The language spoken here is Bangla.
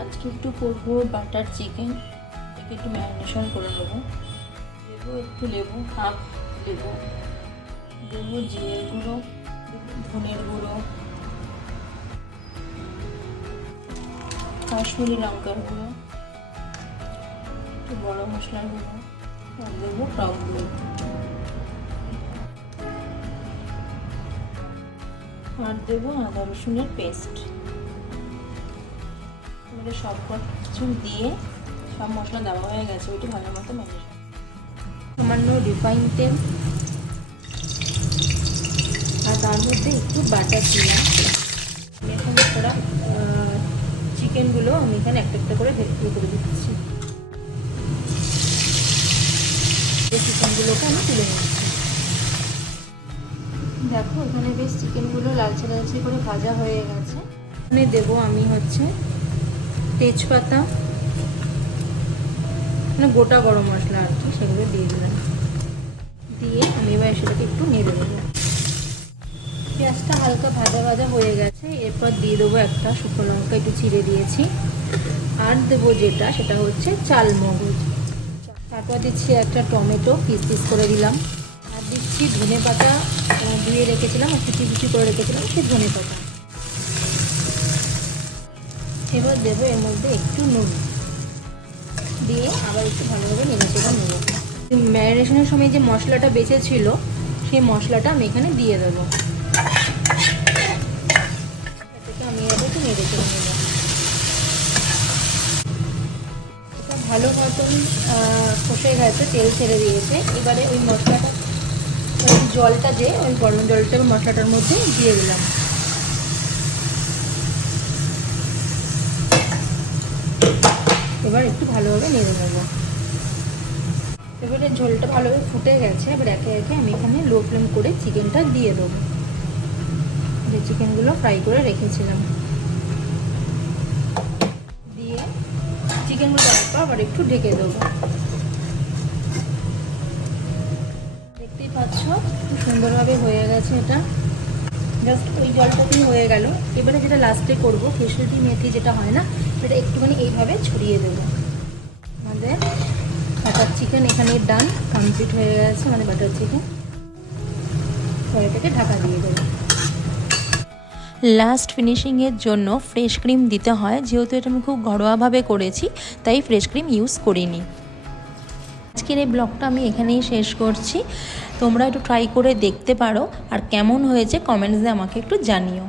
আজকে একটু করবো বাটার চিকেন, এটাকে একটু ম্যারিনেশন করে নেবো। দেবো একটু লেবু, হাফ লেবু, দেবো জিরের গুঁড়ো, ধনের গুঁড়ো, কাশ্মীরি লঙ্কার গুঁড়ো, একটু গরম মশলার গুঁড়ো, আর দেবো টক দই, আর দেবো আদা রসুনের পেস্ট। এবারে সব কিছু দিয়ে সব মশলা দেওয়া হয়ে গেছে, ওইটি ভালো মতো ম্যারিনেশন। সামান্য রিফাইন তেল আর তার মধ্যে একটু বাটার দিলাম। এখন করা চিকেনগুলো আমি এখানে একটা একটা করে করে দিচ্ছি। চিকেনগুলোকে আমি তুলে নিচ্ছি। দেখো এখানে বেশ চিকেনগুলো লালচে লালচে করে ভাজা হয়ে গেছে। এখানে দেবো আমি তেজপাতা, মানে গোটা গরম মশলা আর কি, সেগুলো দিয়ে দিলাম। দিয়ে আমি এবার সেটাকে একটু নেড়ে দেবো। পেঁয়াজটা হালকা ভাজা ভাজা হয়ে গেছে, এরপর দিয়ে দেবো একটা শুকনো লঙ্কা একটু চিড়ে দিয়েছি, আর দেবো সেটা হচ্ছে চালমগজ। তারপর দিচ্ছি একটা টমেটো পিস পিস করে দিলাম, আর দিচ্ছি ধনে পাতা, ধুয়ে রেখেছিলাম আর কুচি কুচি করে রেখেছিলাম সেই ধনে পাতা। এবার দেবো এর মধ্যে একটু নুন, দিয়ে আবার একটু ভালোভাবে নেড়েচেড়ে নেব। ম্যারিনেশনের সময় যে মশলাটা বেঁচে ছিল সেই মশলাটা আমি এখানে দিয়ে দেবো। এটাকে আমি এবার একটু নেড়েচেড়ে নেব। এটা ভালো মতন কষে গেছে, তেল ছেড়ে দিয়েছে। এবারে ওই মশলাটা, ওই জলটা ওই গরম জলটা মশলাটার মধ্যে দিয়ে দিলাম। এবার একটু ভালোভাবে নেড়ে নেব। এবারে ঝোলটা ভালোভাবে ফুটে গেছে, এবার একে একে আমি এখানে লো ফ্লেম করে চিকেনটা দিয়ে দেবো, যে চিকেনগুলো ফ্রাই করে রেখেছিলাম। দিয়ে চিকেনগুলো দেওয়ার পর আবার একটু ঢেকে দেবো। দেখতেই পাচ্ছ খুব সুন্দরভাবে হয়ে গেছে। এটা জাস্ট ওই জলটাতেই হয়ে গেল। এবারে যেটা লাস্টে করবো, কেশরি মেথি যেটা হয় না, সেটা একটুখানি এইভাবে ছড়িয়ে দেবো। আমাদের বাটার চিকেন এখানে ডান, কমপ্লিট হয়ে গেছে আমাদের বাটার চিকেন। পরে থেকে ঢাকা দিয়ে দেবো। লাস্ট ফিনিশিংয়ের জন্য ফ্রেশ ক্রিম দিতে হয়, যেহেতু এটা আমি খুব ঘরোয়াভাবে করেছি তাই ফ্রেশ ক্রিম ইউজ করিনি। আজকের এই ব্লগটা আমি এখানেই শেষ করছি। তোমরা একটু ট্রাই করে দেখতে পারো, আর কেমন হয়েছে কমেন্টসে আমাকে একটু জানিও।